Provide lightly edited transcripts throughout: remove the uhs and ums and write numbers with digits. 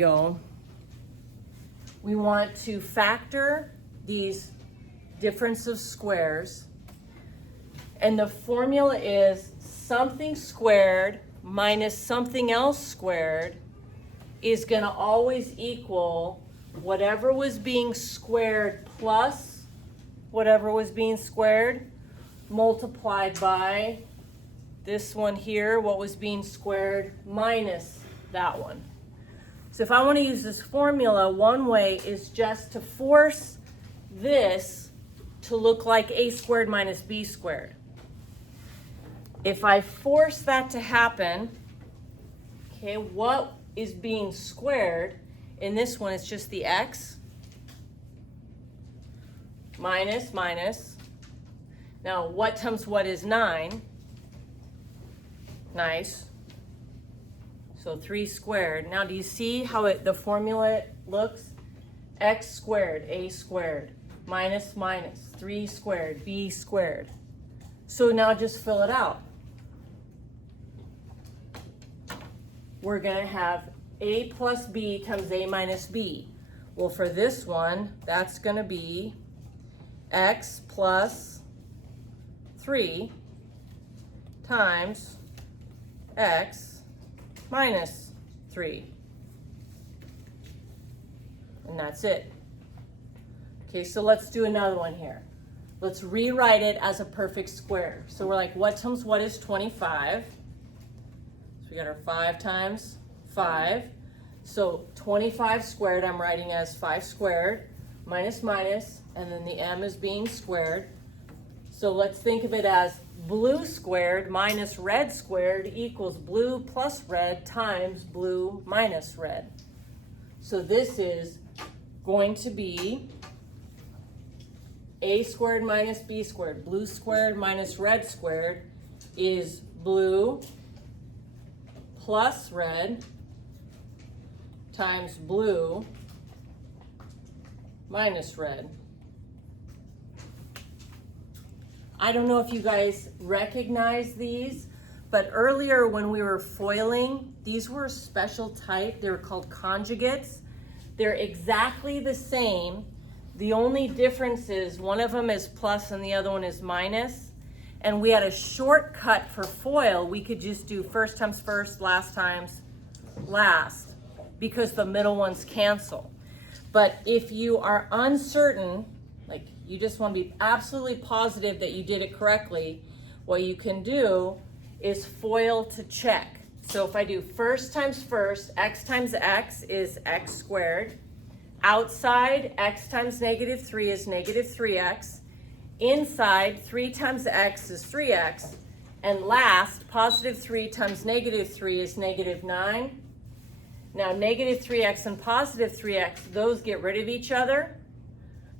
go. We want to factor these difference of squares. And the formula is something squared minus something else squared is going to always equal whatever was being squared plus whatever was being squared multiplied by this one here, what was being squared minus that one. So if I want to use this formula, one way is just to force this to look like a squared minus b squared. If I force that to happen, okay, what is being squared? In this one, it's just the x minus minus. Now, what times what is 9? Nice. So 3 squared. Now, do you see how the formula looks? X squared, a squared, minus minus, 3 squared, b squared. So now just fill it out. We're going to have a plus b times a minus b. Well, for this one, that's going to be x plus 3 times x minus 3. And that's it. Okay, so let's do another one here. Let's rewrite it as a perfect square. So we're like, what times what is 25? So we got our 5 times 5. So 25 squared, I'm writing as 5 squared, minus minus, and then the m is being squared. So let's think of it as blue squared minus red squared equals blue plus red times blue minus red. So this is going to be a squared minus b squared. Blue squared minus red squared is blue plus red times blue minus red. I don't know if you guys recognize these, but earlier when we were foiling, these were a special type. They were called conjugates. They're exactly the same. The only difference is one of them is plus and the other one is minus. And we had a shortcut for FOIL. We could just do first times first, last times last, because the middle ones cancel. But if you are uncertain, like you just want to be absolutely positive that you did it correctly, what you can do is FOIL to check. So if I do first times first, x times x is x squared. Outside, x times negative 3 is negative 3x. Inside, 3 times x is 3x. And last, positive 3 times negative 3 is negative 9. Now, negative 3x and positive 3x, those get rid of each other.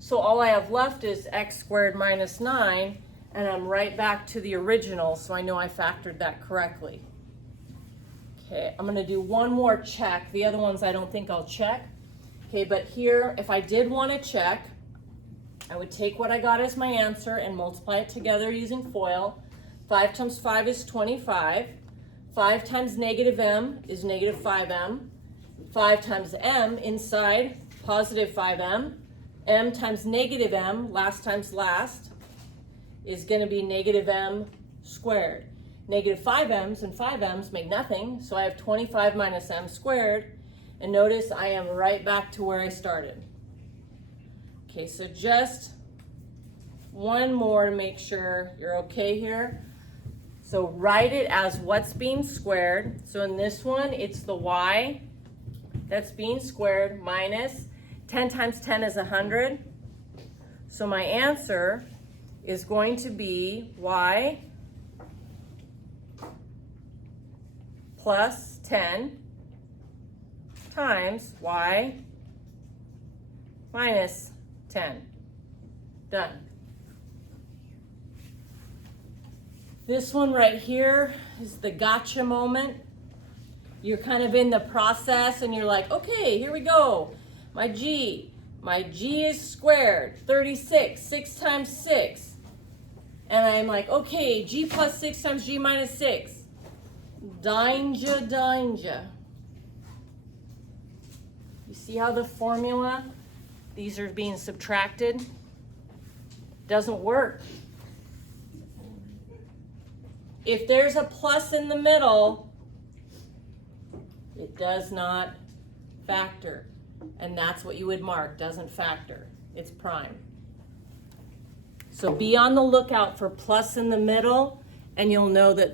So all I have left is x squared minus 9, and I'm right back to the original, so I know I factored that correctly. Okay, I'm going to do one more check. The other ones I don't think I'll check. Okay, but here, if I did want to check, I would take what I got as my answer and multiply it together using FOIL. 5 times 5 is 25. 5 times negative m is negative 5m. 5 times m inside, positive 5m. M times negative m, last times last, is going to be negative m squared. Negative 5m's and 5m's make nothing, so I have 25 minus m squared. And notice I am right back to where I started. Okay, so just one more to make sure you're okay here. So write it as what's being squared. So in this one, it's the y that's being squared minus 10 times 10 is 100. So my answer is going to be y plus 10 times y minus 10. Done. This one right here is the gotcha moment. You're kind of in the process and you're like, okay, here we go. My g is squared, 36, 6 times 6. And I'm like, okay, g plus 6 times g minus 6. Danger, danger. You see how the formula, these are being subtracted? Doesn't work. If there's a plus in the middle, it does not factor. And that's what you would mark, doesn't factor. It's prime. So be on the lookout for plus in the middle, and you'll know that